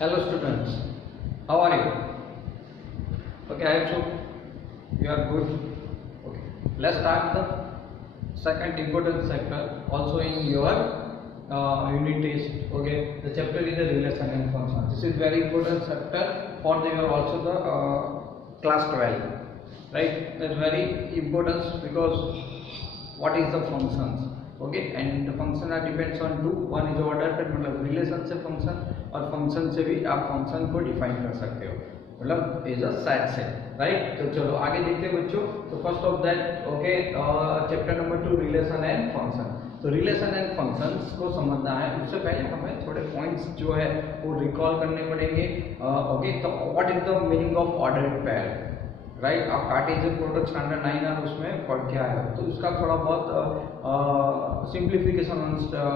Hello students, how are you? Okay, I hope so you are good. Okay, let's start the second important chapter also in your unit test. Okay, the chapter is the relation and function. This is very important chapter for the your also the class 12, right? That's very important because what is the functions? Okay, and the function are depends on two. One is order पर मतलब relation से function और function से भी आप function को define कर सकते हो मतलब इज अ सेट से, राइट। तो चलो आगे देखते हैं बच्चों। तो first of that okay chapter number 2 relation and function. तो रिलेशन एंड फंक्शंस को समझना है उससे पहले हमें थोड़े पॉइंट्स जो है वो रिकॉल करने पड़ेंगे। ओके, तो what is the meaning of ordered pair, right. आप कार्टेशियन प्रोडक्ट स्टैंडर्ड 9 और उसमें पढ़ के आए हो तो उसका थोड़ा बहुत सिंप्लीफिकेशन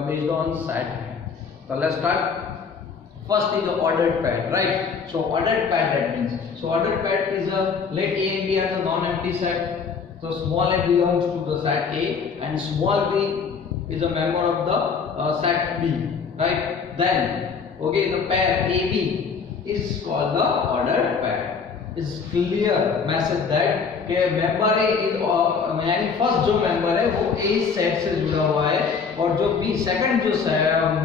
बेस्ड ऑन सेट है। तो let's start. First is ordered pair, right. So ordered pair that means so ordered pair is a let A and B are the non empty set. So small a belongs to the set A and small b is a member of the set B, right. Then okay, the pair AB is called the ordered pair. Is clear message that के member A is यानी first जो member है वो ए set से जुड़ा हुआ है और जो बी सेकंड जो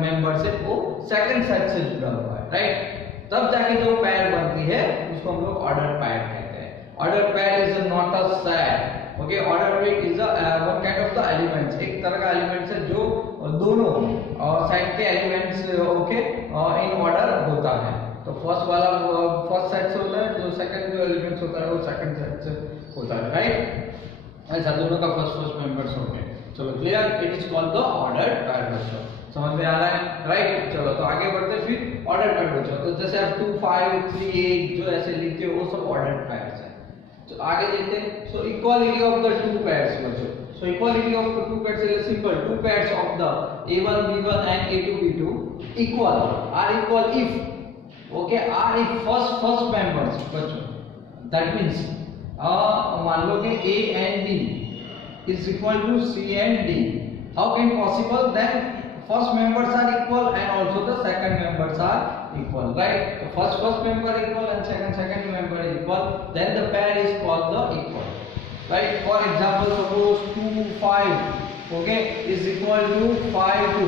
मेंबर से वो सेकंड सेट से जुड़ा हुआ है, राइट। तब जाके जो पेयर बनती है उसको हम लोग ऑर्डर पेयर कहते हैं। Order pair is not a set. Okay, order pair is one kind of the elements, एक तरह का एलिमेंट्स है जो दोनों साइड के एलिमेंट्स ओके इन ऑर्डर होता है। तो फर्स्ट वाला फर्स्ट सेट से होता है, जो सेकंड जो एलिमेंट्स होता है वो सेकंड सेट से होता है, राइट। ऐसा दोनों का फर्स्ट मेंबर्स होंगे। चलो clear, it is called the ordered pair बच्चों, समझ में आ रहा है, राइट। चलो तो आगे बढ़ते फिर ऑर्डर्ड पेयर बच्चों। तो जैसे आप 2 5 3 8 जो ऐसे लिखते हो वो सब ऑर्डर्ड पेयर्स है। तो आगे देखते हैं। सो equality of the two pairs बच्चों। So equality of the two pairs is simple. Two pairs of the A1 B1 and A2 B2 equal are equal if okay are if first members बच्चों। That means मान लो कि A and B is equal to C and D. How can possible? Then first members are equal and also the second members are equal, right? So first member equal and second member is equal. Then the pair is called the equal. Right, for example, suppose 2 5 okay is equal to 5 2.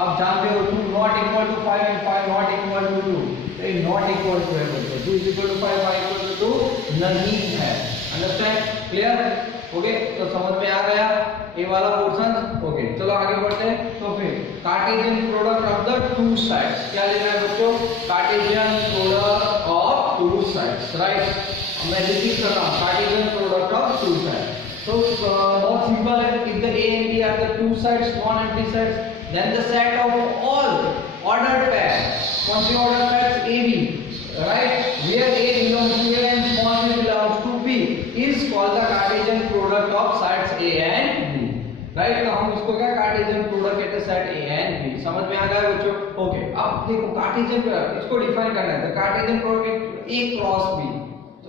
आप जानते हो 2 not equal to 5 and 5 not equal to 2, ये not equal to है बच्चों। 2 is equal to 5 5 equal to 2 नहीं है। Understand, clear, okay. तो समझ में आ गया ये वाला पोर्शन। ओके, चलो आगे बढ़ते हैं। तो फिर Cartesian product of the two sides क्या लेना है बच्चों? Cartesian product of two sides, right. मैं रिपीट कर रहा हूं, Cartesian product of two sides. So बहुत सिंपल है। If the A and B are the two sides, non-empty sets, then the set of all ordered pairs, कौन सी ordered pairs? AB, right? Where A belongs to A and small b belongs to B is called the Cartesian product of sets A and B, right? तो हम इसको क्या Cartesian product कहते हैं set A and B। समझ में आ गया बच्चों? ओके, अब देखो Cartesian इसको डिफाइन करना है। तो Cartesian product A cross B।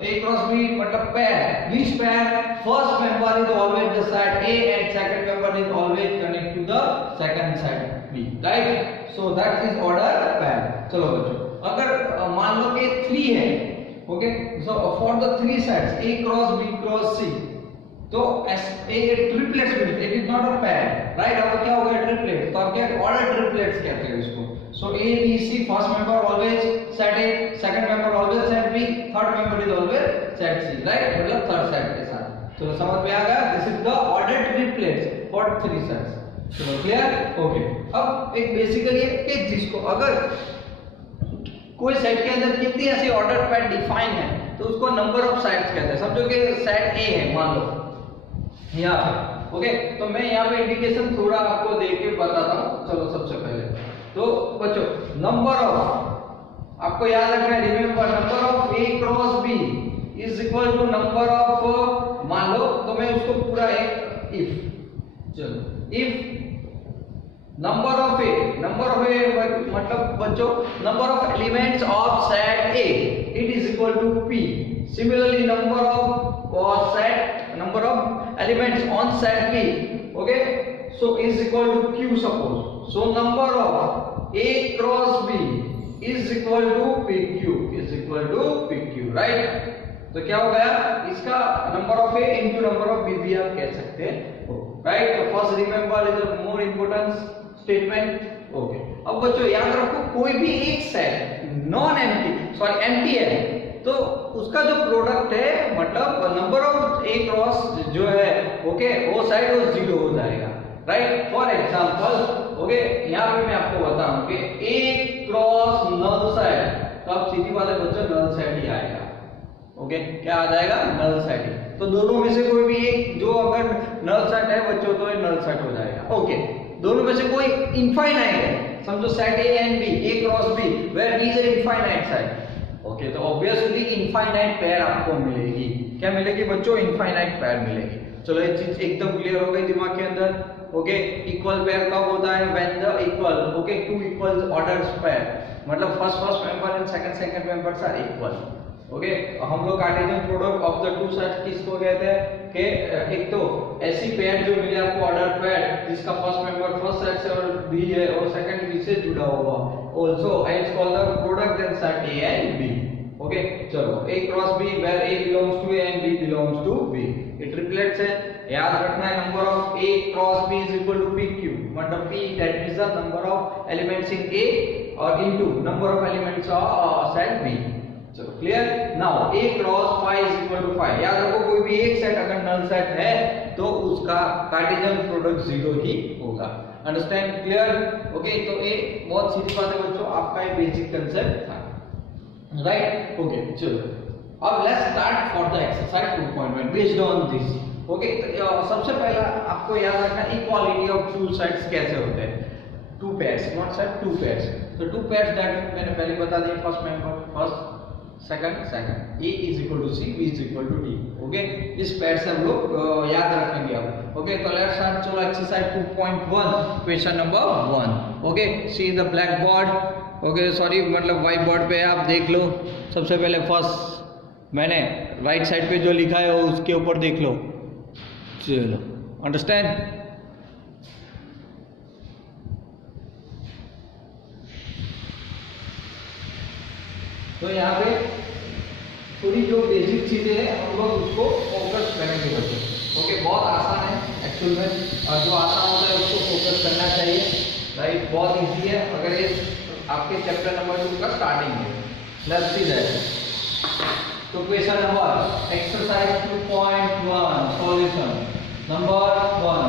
A cross B मतलब pair, which pair? First member is always the set A and second member is always connect to the second set B, right? So that is order pair। चलो बच्चों, अगर मान लो कि 3 है, okay? So for the 3 sets A cross B cross C, तो A triplets will it is not a pair, right? अब क्या हो गया ट्रिपलेट, तो अब क्या ऑर्डर ट्रिपलेट्स कहते हैं इसको। So A B C first member always set A, second member always set B, third member is always set C, right? मतलब थर्ड सेट के साथ। चलो समझ में आ गया, this is the ordered triplets for 3 sets. चलो क्लियर, ओके। अब एक बेसिकली कि जिसको अगर कोई सेट के अंदर कितनी ऐसी ऑर्डर्ड पेयर डिफाइन है तो उसको नंबर ऑफ सेट्स कहते हैं। समझो कि सेट ए है मान लो यहाँ पे, ओके। तो मैं यहाँ पे इंडिकेशन थोड़ा आपको दे के बताता हूँ। चलो सबसे पहले तो बच्चों नंबर ऑफ आपको याद रखना है, remember number of A cross B is equal to number of मान लो तो मैं उसको पूरा एक इफ, चलो इफ नंबर ऑफ A मतलब बच्चों number of elements of set A it is equal to P। Similarly number of set number of elements on set B, okay, so is equal to Q suppose. So number of A cross B is equal to P Q, is equal to P Q, right. तो क्या हो गया, इसका number of A into number of B भी आप कह सकते हो, राइट। तो first remember is a more important statement. Okay, अब बच्चों याद रखो कोई भी एक set non empty sorry empty है तो उसका जो प्रोडक्ट है मतलब नंबर ऑफ ए क्रॉस जो है ओके वो साइड वो जीरो हो जाएगा, राइट। फॉर एग्जांपल ओके यहाँ पे मैं आपको बताऊं कि ए क्रॉस नल साइड, तो आप सीधी बात है बच्चों नल साइड ही आएगा, ओके क्या आ जाएगा, नल साइड ही। तो दोनों में से कोई भी एक जो अगर नल सेट है बच्चों तो ये नल सेट हो जाएगा, ओके। दोनों में से कोई इनफाइनाइट है, समझो set A and B, A cross B where B is a infinite set, okay. तो ऑब्वियसली इनफाइनाइट पेयर आपको मिलेगी, क्या मिलेगी बच्चों, इनफाइनाइट पेयर मिलेगी। चलो ये चीज एकदम क्लियर हो गई दिमाग के अंदर, ओके। इक्वल पेयर कब होता है, when the equal okay two equal orders pair, मतलब first member and second members are equal, okay. हम लोग Cartesian product of the two sets किसको कहते हैं कि एक तो ऐसी पेयर जो मिले आपको ऑर्डर पेयर जिसका फर्स्ट मेंबर फर्स्ट सेट से और बी है और सेकंड बी से जुड़ा हुआ, also it's called the product then set A and B, okay. चलो A cross B where a belongs to A and b belongs to B, ये triplets है, याद रखना है। Number of A cross B is equal to P Q, मतलब P that is the number of elements in A और into number of elements of set B. चलो clear. Now a cross phi is equal to phi, याद रखो कोई भी एक set अगर null set है तो उसका कार्टेशियन प्रोडक्ट जीरो ही होगा, अंडरस्टैंड, क्लियर, ओके। तो ये बहुत सीधी बात है बच्चों, आपका एक बेसिक कांसेप्ट था, राइट, ओके। चलो अब let's start for the exercise 2.1 based on this, okay. तो सबसे पहला आपको याद रखना इक्वालिटी ऑफ टू सेट्स कैसे होते हैं, two pairs not set, two pairs. तो टू पेयर्स दैट मैंने पहले बता दिया, first member first second, A is equal to C, B is equal to D, okay. इस पेयर से हम लोग याद रखेंगे अब, ओके। तो लेट्स स्टार्ट, चलो exercise 2.1 question number 1, okay. See the black board, okay sorry मतलब व्हाइट बोर्ड पे आप देख लो। सबसे पहले फर्स्ट मैंने राइट साइड पे जो लिखा है वो उसके ऊपर देख लो, चलो अंडरस्टैंड। तो यहाँ पे थोड़ी जो बेसिक चीजें हैं हम लोग उसको फोकस करेंगे बच्चों, ओके। बहुत आसान है एक्चुअल में, और जो आसान होता है उसको फोकस करना चाहिए, राइट। बहुत इजी है, अगर ये आपके चैप्टर नंबर 2 का स्टार्टिंग है। Let's see that. तो question number exercise 2.1 solution number 1,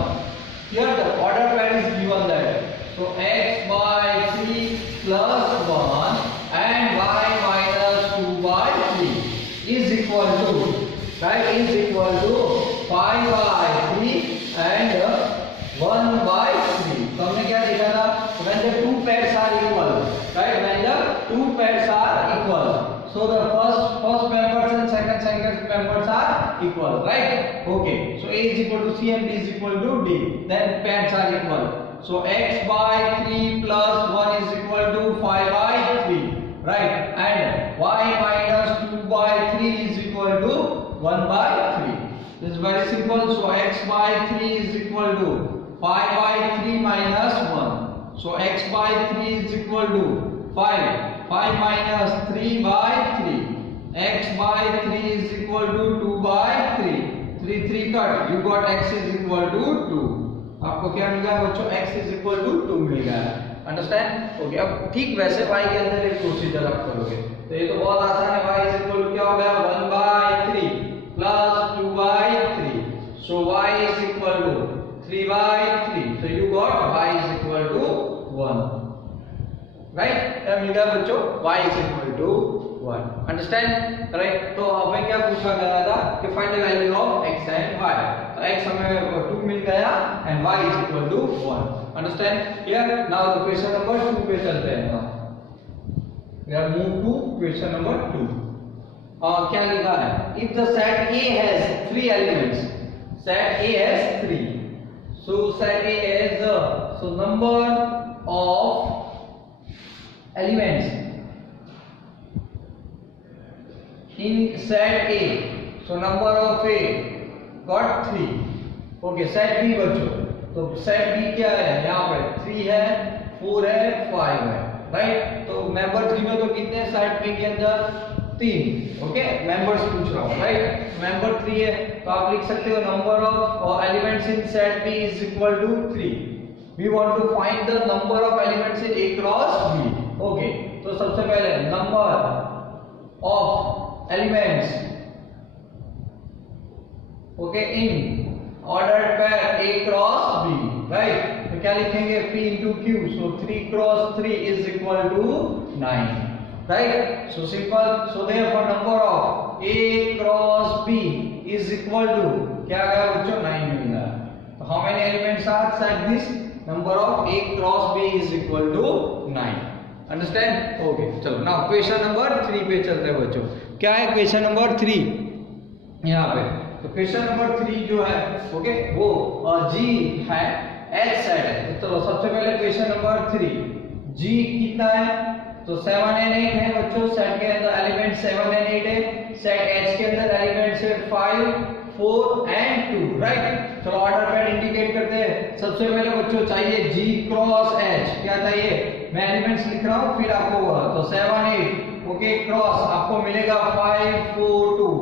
here the order pair is given that, so x by 3 plus 1 and y minus 2 by 3 is equal to, right, is equal to 5 by 3 and 1 by 3। तो हमने क्या देखा था, when the two pairs are equal, right, when the two pairs are equal, so the first members and second members are equal, right, okay। So a is equal to c and b is equal to d, then pairs are equal, so x by 3 plus 1 is equal to 5 by 3, right, and y minus 2 by 3 is equal to 1 by 3। This is very simple, so x by 3 is equal to 5 by 3 minus 1, so x by 3 is equal to 5 minus 3 by 3, x by 3 is equal to 2 by 3, 3 cut, you got x is equal to 2। आपको क्या मिल गया बच्चों, x is equal to 2 मिल गया, understand, okay. अब ठीक वैसे y के अंदर एक प्रोसीजर आप करोगे, तो ये तो बहुत आसान है, y is equal to क्या हो गया, 1 by 3 plus 2 by 3, so y is equal to 3 by 3, so you got y is equal to 1, right. क्या मिल गया बच्चों, y is equal to 1, understand, right. तो हमें क्या पूछा गया था कि find the value of x and y, तो x हमें 2 मिल गया and y is equal to 1, understand, clear. Now the question number 2 पे चलते हैं, we are move to question number 2। और क्या लिखा है, if the set A has 3 elements, set A has 3, so set A has so number of elements in set A, so number of A got 3, okay। set B बच्चों, तो set B क्या है, यहाँ पे 3 है, 4 है, 5 है, राइट। तो मेंबर 3 में तो कितने सेट बी के अंदर 3, ओके मेंबर्स पूछ रहा हूँ, राइट। मेंबर 3 है तो आप लिख सकते हो number of elements in set B is equal to 3। We want to find the number of elements in A cross B, okay. तो सबसे पहले number of elements, okay, in ordered pair A cross B, right. तो क्या लिखेंगे p into q, so 3 cross 3 is equal to 9, right? So simple, so therefore number of a cross b is equal to क्या आएगा बच्चों 9 मिलेगा। तो how many elements are set this? Number of a cross b is equal to 9, understand? Okay, चलो now question number 3 पे चलते हैं बच्चों। क्या है question number 3 यहाँ पे? तो question number 3 जो है, ओके, वो g है H सेट है। तो चलो सबसे पहले क्वेश्चन नंबर 3, G कितना है? तो 7 and 8 है बच्चों। सेट के अंदर एलिमेंट 7 and 8 है। सेट H के अंदर एलिमेंट्स है 5, 4 and 2, राइट। चलो ऑर्डर पैड इंडिकेट करते हैं। सबसे पहले बच्चों चाहिए G क्रॉस H, क्या चाहिए? मैं एलिमेंट्स लिख रहा हूँ फिर आपको बोला। तो 7 8, ओके, क्रॉस आपको मिलेगा 5 4 2।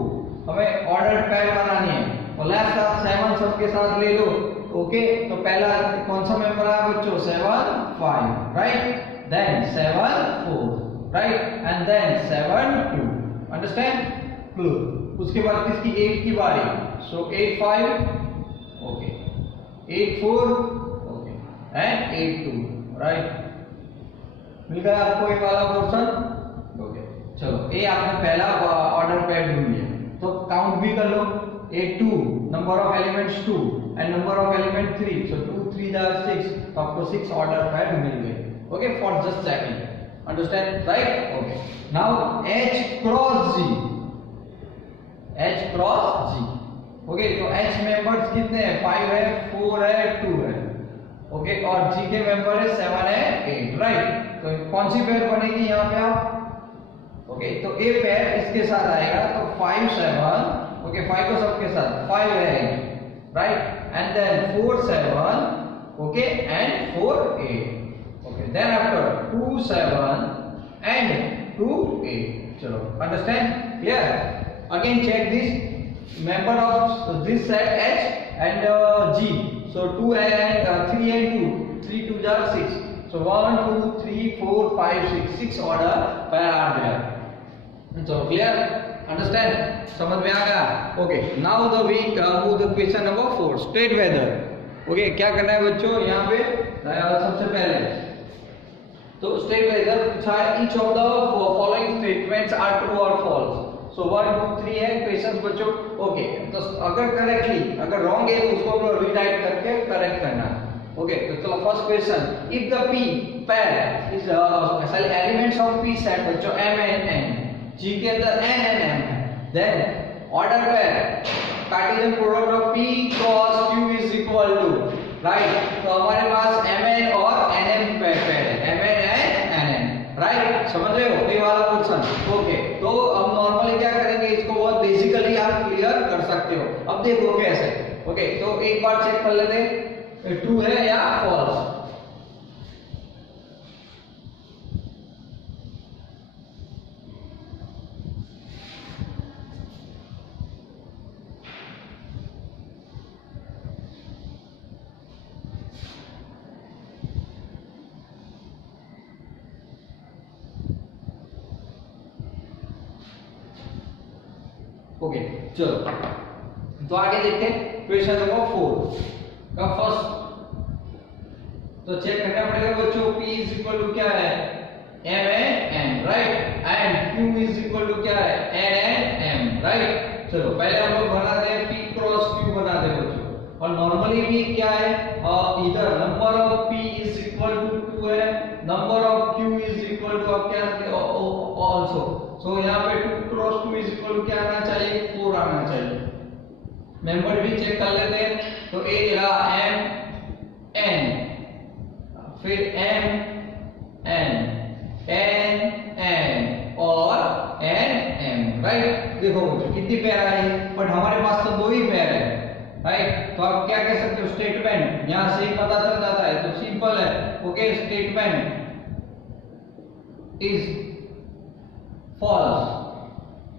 हमें ऑर्डर पैड बनानी है और लेफ्ट साथ 7 सबके साथ ले लो, ओके। तो पहला कौन सा मेंबर है बच्चों? 7 5, right, then 7 4, right, and then 7 2, understand? Clear. उसके बाद किसकी? 8 की बारी। So 8 5, okay, 8 4, okay, and 8 2, right. मिल गया आपको ये वाला पोर्शन, ओके। चलो ये आपने पहला ऑर्डर पैड ढूंढ लिया, तो काउंट भी कर लो। 8 2, number of elements 2 and number of element 3, so 2 3 are 6, तो आपको 6 order pair मिल गए, okay, for just checking, understand, right? Okay, now H cross G, H cross G, okay, तो H members कितने हैं? 5 है, 4 है, 2 है, okay, और G के member है 7 है, 8, right? तो कौन सी पेयर बनेगी यहाँ पे आप? ओके, तो A पेयर इसके साथ आएगा, तो 5 7, ओके, 5 तो सबके साथ 5 है, right, and then 4 7, okay, and 4 8, okay, then after 2 7 and 2 8, chalo, understand, clear? Again check this member of this set H and G, so 2 and 3 and 2, 3 2s are 6, so 1 2 3 4 5 6, 6 order pair are there, so clear, understand? समझ में आ गया? Okay, now the we move the question number 4, state whether. Okay, क्या करना है बच्चों यहाँ पे? सबसे पहले तो स्टेट वेदर पूछा है, each of the following statements are true और फॉल्स। सो 1 2 3 है क्वेश्चंस बच्चों, ओके। तो अगर करेक्टली, अगर रॉन्ग है तो उसको रीराइट करके करेक्ट करना। ओके, तो चलो first question, if the p pair is elements of p set बच्चों m and n, g के अंदर n and m है, then order pair Cartesian product of p cross q is equal to, right? तो हमारे पास mn और nm pair है, mn and nn, right? समझ रहे हो ये वाला क्वेश्चन? ओके, तो हम नॉर्मली क्या करेंगे, इसको बहुत बेसिकली आप क्लियर कर सकते हो। अब देखो कैसे, ओके, तो एक बार चेक कर लेते हैं ट्रू है या फॉल्स। ओके, चलो तो आगे देखते हैं क्वेश्चन नंबर 4 का फर्स्ट। तो चेक करना पड़ेगा बच्चों, p इज इक्वल टू क्या है? m and n, right, and q is equal to क्या है? n and m, right. चलो पहले हम लोग बनाते हैं p क्रॉस q बनाते हैं बच्चों, और नॉर्मली भी क्या है, इधर number of p is equal to 2 है, number of q is equal to अब क्या आल्सो, सो यहाँ पे 2 क्रॉस 2 इज इक्वल टू क्या आना चाहिए? 4 आना चाहिए। मेंबर भी चेक कर लेते हैं, तो a रहा m n, फिर m n n n और n m, राइट। देखो कितनी पेयर आ रही है, बट हमारे पास तो 2 ही पेयर है, राइट। तो आप क्या कह सकते हो? स्टेटमेंट यहाँ से ही पता चल जाता है, तो सिंपल है, okay. Statement is false.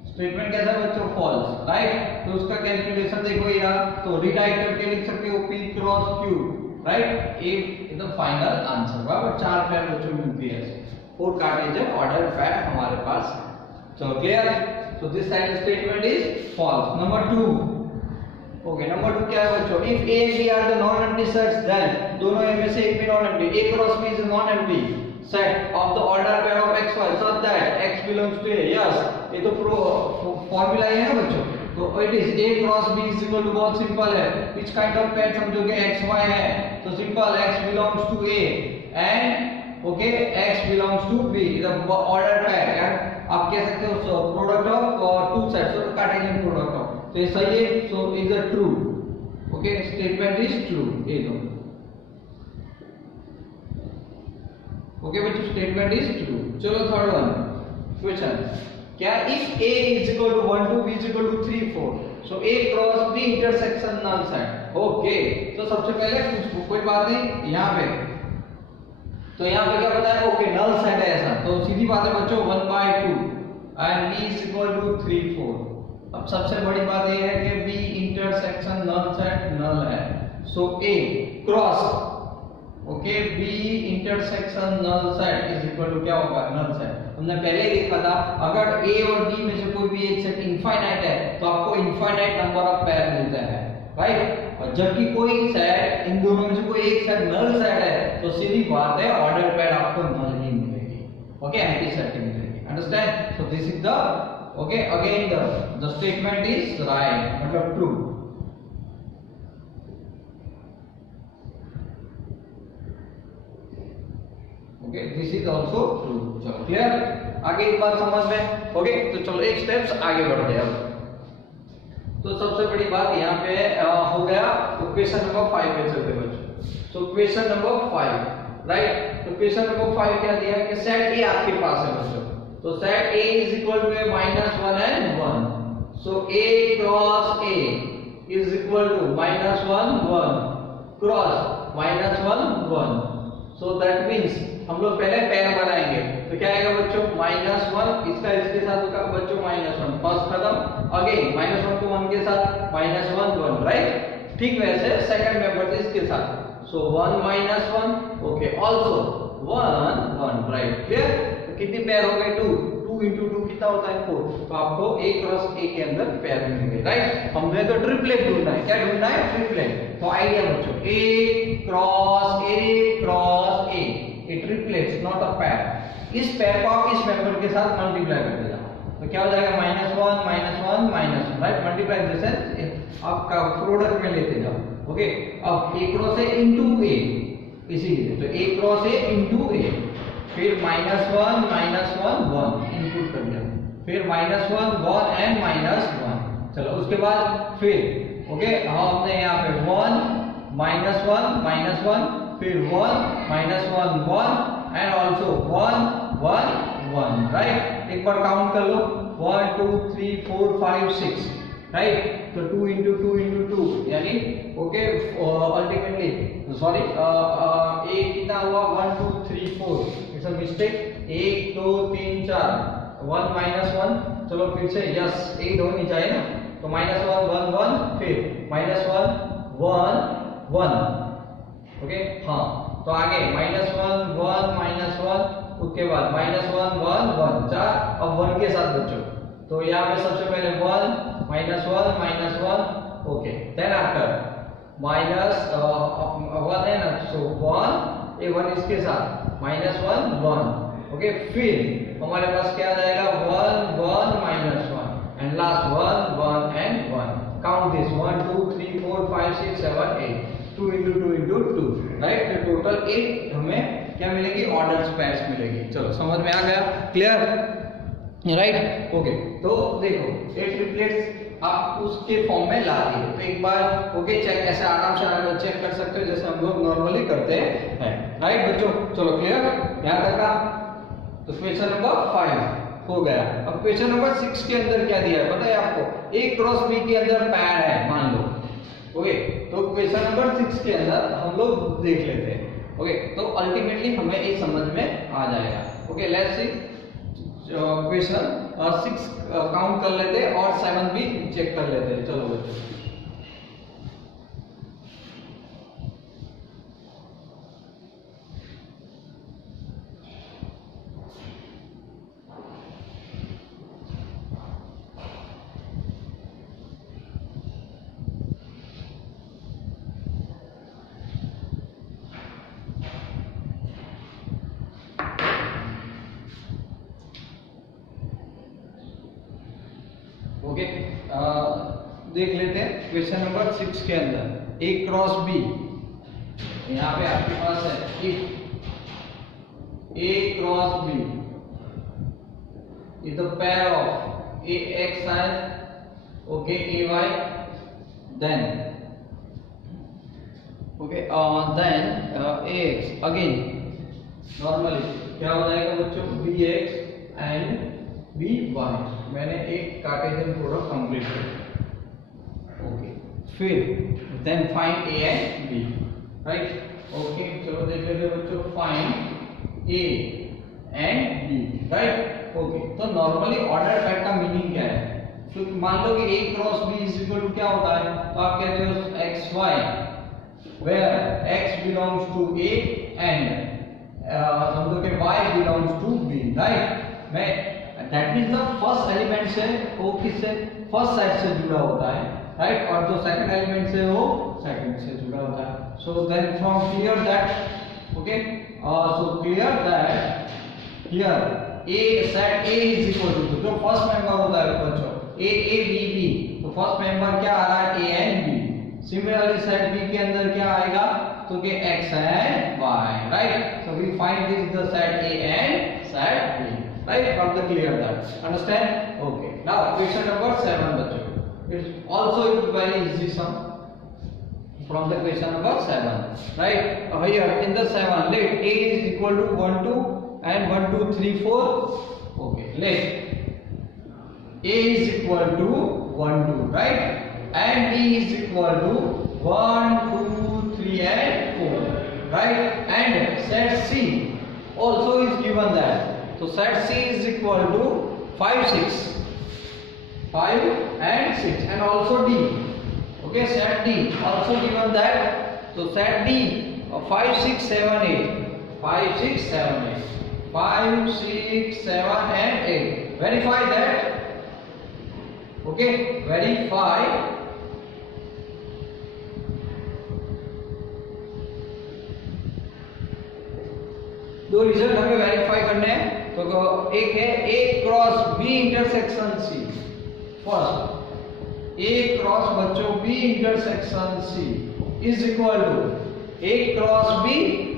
Statement कैसा है बच्चों? False, right. तो उसका कैलकुलेशन देखो यार, तो रीराइट करके लिख सकते हो P cross Q, right. A is the final answer, बराबर। 4 पेयर बच्चों मिलती है, 4 कार्टेशियन ऑर्डर पेयर हमारे पास है। चलो clear. So this side statement is false. Number 2, okay, number 2 क्या है बच्चों? If A and B are the non empty sets, then दोनों में से एक भी non empty, A cross B is non empty set of the order pair of xy such that x belongs to A। yes, ये तो formula ही है ना बच्चों। तो it is A cross B is equal to, बहुत simple है, which kind of pair समझोगे? xy है, तो simple x belongs to A and okay x belongs to B, the order pair यार आप कह सकते हो प्रोडक्ट ऑफ टू सेट्स, तो कार्टेशियन प्रोडक्ट ऑफ, तो ये सही है। So is a true, okay, statement is true. ये दो, ओके बच्चों, स्टेटमेंट इज ट्रू। चलो थर्ड वन क्वेश्चन, क्या if A is equal to 1 2 B is equal to 3 4, so A cross B intersection null set। Okay, तो सबसे पहले कुछ कोई बात नहीं यहाँ पे, तो यहाँ पे क्या बताया? ओके, नल सेट है ऐसा, तो सीधी बात है बच्चों 1/2 and B is equal to 3 4। अब सबसे बड़ी बात ये है कि B intersection null set null है, so A cross okay B intersection null set is equal to क्या होगा? Null set. हमने पहले ही देखा था, अगर A और B में से कोई भी एक सेट इनफाइनाइट है तो आपको इनफाइनाइट नंबर ऑफ पेयर मिलता है, राइट। और जबकि कोई सेट, इन दोनों में से कोई एक सेट नल सेट है तो सीधी बात है ऑर्डर पेयर आपको नल ही मिलेगी, ओके, एंटी सेट मिलेगी। Understand? So this is the okay, again the statement is right, मतलब true. Okay, this is also true. चलो क्लियर, आगे एक बात समझ में, ओके। तो चलो एक स्टेप्स आगे बढ़ते हैं अब। तो सबसे बड़ी बात यहाँ पे हो गया, तो क्वेश्चन नंबर 5 पे चलते बच्चों। So question number 5, right. तो क्वेश्चन नंबर 5 क्या दिया है कि सेट A आपके पास है बच्चों, तो set A is equal to A -1 and 1, so A cross A is equal to -1 1 cross -1 1, so that means हम लोग पहले पेयर बनाएंगे, तो क्या आएगा बच्चों? -1 इसका इसके साथ होगा बच्चों -1, फर्स्ट खत्म, अगेन -1 को 1 के साथ -1 1, राइट। ठीक वैसे सेकंड मेंबर इसके साथ, सो 1 -1, ओके, आल्सो 1 1, राइट, क्लियर। तो कितनी पेयर हो गए? 2 2 into 2 कितना होता है? 4। तो आपको A क्रॉस A के अंदर पेयर मिलेंगे, राइट। हमने तो ट्रिपलेट ढूंढना है, क्या ढूंढना है? ट्रिपलेट। तो आइडिया बच्चों A cross A, A triplets not a pair। इस पेयर को आप इस मेंबर के साथ मल्टीप्लाई करते जाओ, तो क्या हो जाएगा? -1 -1 -1, right. Multiply in the sense आपका प्रोडक्ट में लेते जाओ, ओके। अब A cross A into A, इसीलिए तो A cross A into A, फिर -1 -1 1 इनपुट कर दिया, फिर -1 1 एंड -1। चलो उसके बाद फिर ओके, हमने यहाँ पे 1 -1 -1, फिर 1 -1 1 एंड आल्सो 1 1 1, राइट। एक बार काउंट कर लो, 1 2 3 4 5 6, राइट। तो 2 into 2 into 2 यानी ओके, अल्टीमेटली सॉरी A कितना हुआ? 1 2 3 4, इट्स अ मिस्टेक, 1 2 3 4, 1 -1, चलो फिर से, यस 8 होनी चाहिए ना, तो -1 1 1, फिर -1 1 1, ओके, हाँ। तो आगे -1 1 -1, उसके बाद -1 1 1 4, अब 1 के साथ बच्चों, तो यहाँ पे सबसे पहले 1 -1 ओके, देन आफ्टर -1 है ना, सो 1 1 इसके साथ -1 1, ओके, फिर हमारे पास क्या आ जाएगा? 1 1 -1 and last 1 1 and 1। Count this 1 2 3 4 5 6 7 8, 2 into 2 into 2, right. तो टोटल 8 हमें क्या मिलेगी? ऑर्डर पेयर्स मिलेगी। चलो समझ में आ गया, क्लियर, राइट, ओके। तो देखो 8 ट्रिपलेट्स आप उसके फॉर्म में ला दिए, तो एक बार ओके चेक, ऐसे आराम से चेक कर सकते हो जैसे हम लोग नॉर्मली करते हैं, राइट बच्चों। चलो क्लियर, यहाँ तक का। तो क्वेश्चन नंबर 5 हो गया। अब क्वेश्चन नंबर 6 के अंदर क्या दिया है पता है आपको? A क्रॉस B के अंदर पेयर है मान लो, ओके। तो क्वेश्चन नंबर 6 के अंदर हम लोग देख लेते हैं, ओके। तो अल्टीमेटली हमें ये समझ में आ जाएगा, okay. Let's see question 6 count कर लेते और 7 भी चेक कर लेते। चलो बच्चों, ओके देख लेते हैं क्वेश्चन नंबर 6 के अंदर ए क्रॉस बी। यहाँ पे आपके पास है if A cross B is the pair of A X I okay A Y then okay then A X again normally क्या हो जाएगा बच्चों B X and B Y. मैंने एक कार्टेशियन प्रोडक्ट कंप्लीट किया ओके। फिर then find A and B right okay. चलो देख लेते हैं बच्चों find A and B right okay. तो नॉर्मली ऑर्डर पैट का मीनिंग क्या है? तो मान लो कि A cross B is equal to क्या होता है, तो आप कहते हो x y where x belongs to A and समझो कि y belongs to B right. मैं that means the first element से वो किससे फर्स्ट साइड से जुड़ा होता है राइट, और जो सेकंड एलिमेंट से वो सेकंड से जुड़ा होता है। So then from clear that okay so clear that here A set A is equal to जो फर्स्ट मेंबर होता है बच्चों ए बी बी, तो फर्स्ट मेंबर क्या आ रहा है A and B. Similarly set B के अंदर क्या आएगा तो कि x and y right. So we find this the set A and set B right from the clear that understand okay। now question number 7 बच्चों it's also very easy sum from the question number 7 right। here in the 7 let A is equal to 1 2 and 1 2 3 4 okay। let A is equal to 1 2 right and B is equal to 1 2 3 and 4 right, and set C also is given that, so set C is equal to 5 6 5 and 6 and also D okay। set D also given that, so set D 5 6 7 8 5 6 7 8 5 6 7 and 8 verify that okay। verify दो result हमें verify करने हैं। तो एक है A cross B intersection C. First A cross बच्चों B intersection C is equal to A cross B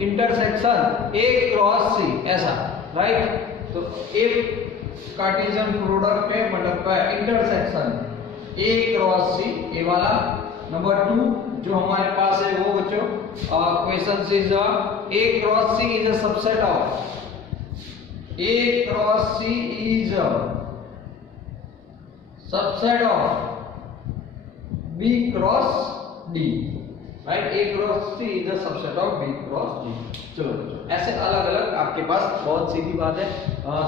intersection A cross C ऐसा right. तो एक कार्टेशियन प्रोडक्ट है मतलब इंटरसेक्शन ए क्रॉस सी ए वाला। नंबर 2 जो हमारे पास है वो बच्चों question is A cross C is a subset of A cross C is a subset of B cross D right. A cross C is a subset of B cross D. चलो बच्चों ऐसे अलग अलग आपके पास बहुत सीधी बात है,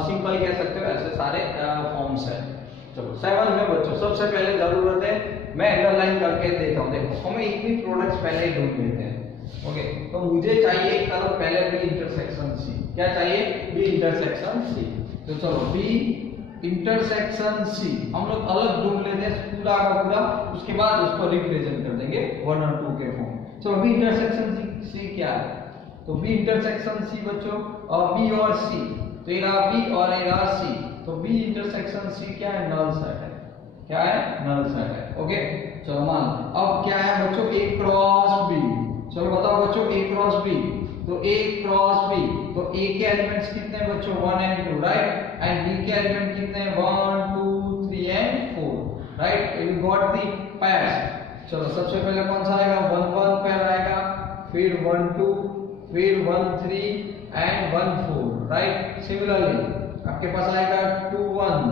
सिंपल कह सकते हो, ऐसे सारे फॉर्म्स है। चलो 7 में बच्चों सबसे पहले जरूरत है मैं अंडरलाइन करके देता हूं। देखो हमें एक भी प्रोडक्ट्स पहले ही ढूंढ लेते हैं ओके। तो मुझे चाहिए एक तरफ पहले बी इंटरसेक्शन सी। क्या चाहिए बी इंटरसेक्शन सी। तो चलो बी इंटरसेक्शन सी हम लोग अलग ढूंढ लेते हैं पूरा का पूरा, उसके बाद उसको रिप्रेजेंट कर देंगे 1 और 2 के फॉर्म। चलो बी इंटरसेक्शन सी क्या है, तो बी इंटरसेक्शन सी बच्चों बी और सी, तो ये रहा बी और ये रहा सी। तो बी इंटरसेक्शन सी क्या है नल सेट है। क्या है नल सेट है ओके। चलो मान अब क्या है बच्चों ए क्रॉस बी। चलो बताओ बच्चों ए क्रॉस बी, तो ए क्रॉस बी तो ए के एलिमेंट्स कितने हैं बच्चों 1 and 2 राइट, एंड बी के एलिमेंट कितने हैं 1 2 3 and 4 right. We got the pairs. चलो सबसे पहले कौन सा आएगा 1 1 पेयर आएगा, फिर 1 2 फिर 1 3 एंड 1 4 राइट। सिमिलरली आपके पास आएगा 2 1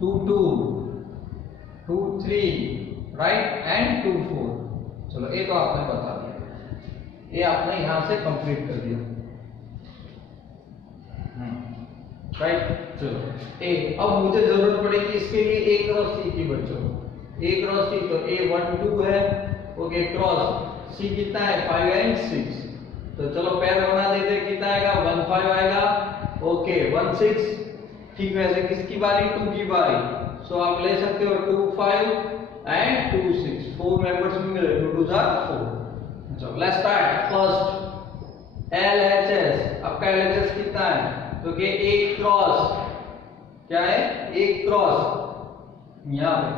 2 2 2 3 राइट एंड 2 4। चलो ये तो आपने बता दिया, ये आपने यहां से कंप्लीट कर दिया। राइट। चलो ए, अब मुझे जरूरत पड़ेगी इसके लिए ए क्रॉस सी की बच्चों, ए क्रॉस सी, तो ए 1 2 है, ओके, क्रॉस सी कितना है 5 एंड 6, तो चलो पैर बना देते, कितना आएगा 1 5 आएगा, ओके 1 6। ठीक वैसे किसकी बारी, 2 की बारी, सो आप ले सकते हो 2 5 एंड 2 6, 4 मेंबर्स में मिले, 2 2 आर 4। चलो लेट्स स्टार्ट। फर्स्ट LHS, आपका LHS कितना है, तो कि ए क्रॉस, क्या है ए क्रॉस, यहाँ पे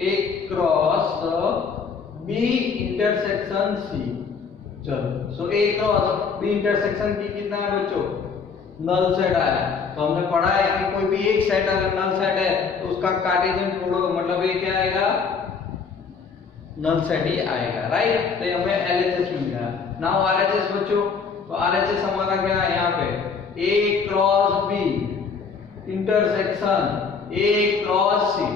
ए क्रॉस बी इंटरसेक्शन सी। चलो सो ए क्रॉस बी इंटरसेक्शन की कितना है बच्चों, नल सेट आया। तो हमने पढ़ा है कि कोई भी एक सेट अगर नल सेट है तो उसका कार्टेशियन प्रोडक्ट मतलब ये क्या आएगा, नल सेट ही आएगा, राइट। तो हमें LHS मिल गया। नाउ RHS बच्चों, तो RHS हमारा क्या है यहाँ पे, A cross B intersection A cross C,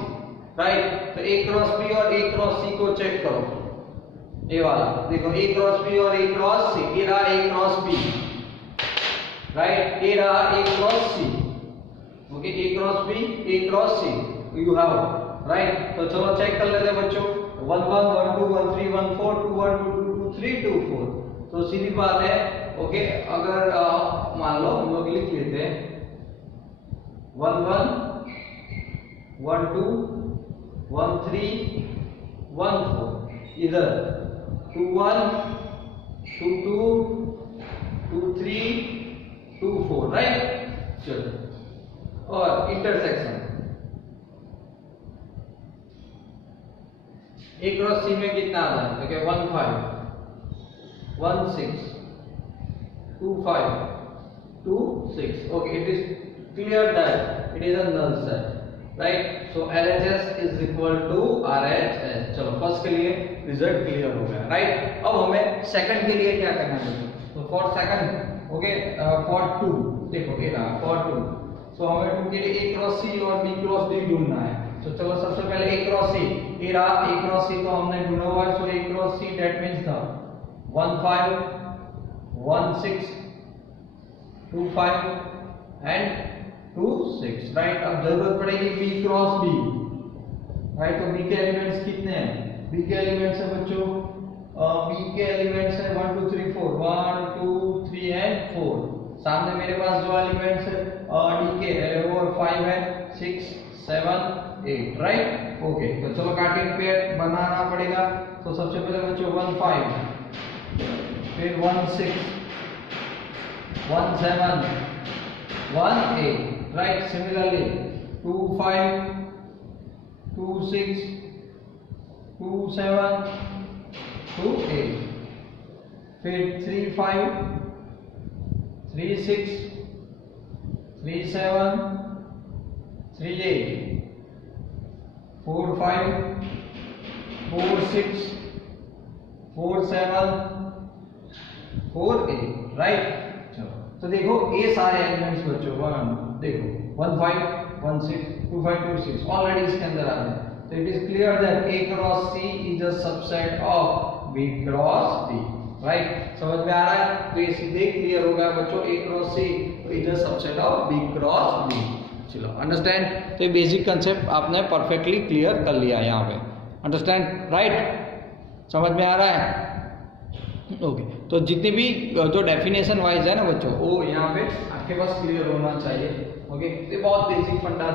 right. तो ए क्रॉस बी और ए क्रॉस सी को चेक करो, ये वाला देखो, ए क्रॉस बी और ए क्रॉस सी, ये रहा ए क्रॉस बी, राइट, ये रहा A cross C, okay, A cross B A cross C you have, right. तो चलो चेक कर लेते हैं बच्चों, 1 1 1 2 1 3 1 4 2 1 2 2 2 3 2 4। तो सीधी बात है, ओके, अगर मान लो हम लोग लिख लेते हैं 1 1 1 2 1 3 1 4, इधर 2 1 2 2 2 3 2 4, राइट। चलो और इंटरसेक्शन ए क्रॉस सी में कितना आता है, okay 1 5 1 6 2 5 2 6, okay, it is clear that it is a null set, right. So LHS is equal to RHS। चलो फर्स्ट के लिए रिजल्ट क्लियर हो गया, राइट। अब हमें सेकंड के लिए क्या करना है, तो फॉर सेकंड, ओके, फॉर 2 देखो ये रहा फॉर 2, सो हमें 2 के लिए ए क्रॉस सी और बी क्रॉस डी ढूंढना है। तो चलो सबसे पहले ए क्रॉस सी, ये रहा ए क्रॉस सी, तो हमने ढूंढा हुआ है, सो ए क्रॉस सी दैट मींस था 1 5 1 6 2 5 एंड 2 6, राइट। अब जरूरत पड़ेगी बी क्रॉस बी, राइट। तो बी के एलिमेंट्स कितने हैं, बी के एलिमेंट्स है बच्चों, बी के एलिमेंट्स है 1 2 3 4 1 2 3 एंड 4। सामने मेरे पास जो एलिमेंट्स है डी के वो 5 है 6 7 8, राइट, ओके। तो चलो कार्टेशियन पेयर बनाना पड़ेगा। तो सबसे पहले बच्चों 1 5, फिर 1 6 1 7 1 8, राइट। सिमिलरली 2 5 2 6 2 7 2 8, फिर 3 5 3 6 3 7 3 8 4 5 4 6 4 7 4 8, राइट। चलो तो देखो ये सारे एलिमेंट्स बच्चों, देखो 1 5 1 6 2 5 2 6 ऑलरेडी इसके अंदर आ रहे हैं। तो it is clear that A cross C is a subset of B cross D, right. समझ में आ रहा है। तो ये सीधे क्लियर हो गया बच्चों, A cross C is a subset of B cross D. चलो अंडरस्टैंड। तो ये बेसिक कंसेप्ट आपने परफेक्टली क्लियर कर लिया यहाँ पे, अंडरस्टैंड, राइट। समझ में आ रहा है, ओके। तो जितनी भी जो डेफिनेशन वाइज है ना बच्चों, वो यहाँ पे आपके पास क्लियर होना चाहिए, ओके। ये बहुत बेसिक फंडा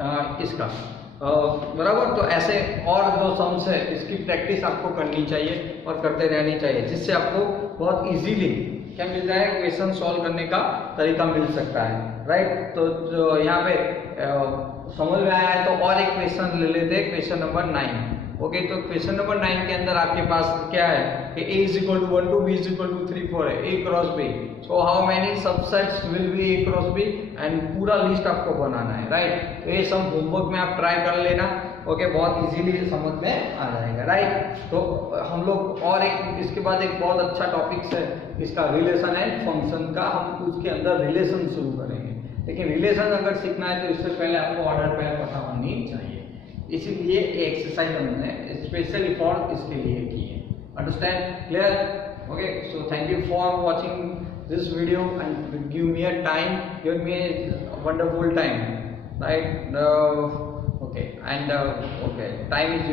था इसका, बराबर। तो ऐसे और जो सम्स है इसकी प्रैक्टिस आपको करनी चाहिए और करते रहनी चाहिए, जिससे आपको बहुत इजीली क्या मिलता है, क्वेश्चन सॉल्व करने का तरीका मिल सकता है, राइट। तो जो यहाँ पे समझ में आया है, तो और एक क्वेश्चन ले लेते हैं, क्वेश्चन नंबर 9, ओके। तो क्वेश्चन नंबर 9 के अंदर आपके पास क्या है कि a is equal to 1 2 b is equal to 3 4 है, a cross b, so how many subsets will be a cross b, and पूरा लिस्ट आपको बनाना है, राइट। तो ये सब होमवर्क में आप ट्राई कर लेना, ओके, बहुत इजीली समझ में आ जाएगा, राइट। तो हम लोग और एक इसके बाद एक बहुत अच्छा टॉपिक है इसका, रिलेशन एंड फंक्शन का। हम उसके अंदर रिलेशन शुरू करेंगे, लेकिन रिलेशन अगर सीखना है तो इससे पहले आपको ऑर्डर पेयर पता होनी चाहिए, इसीलिए एक्सरसाइज हमने स्पेशली फॉर इसके लिए की है, understand, clear, okay. So thank you for watching this video and give me a time, give me a wonderful time, right? Okay, and okay, time is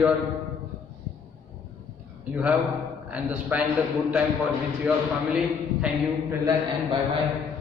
you have, and spend a good time with your family. Thank you till then, and bye bye.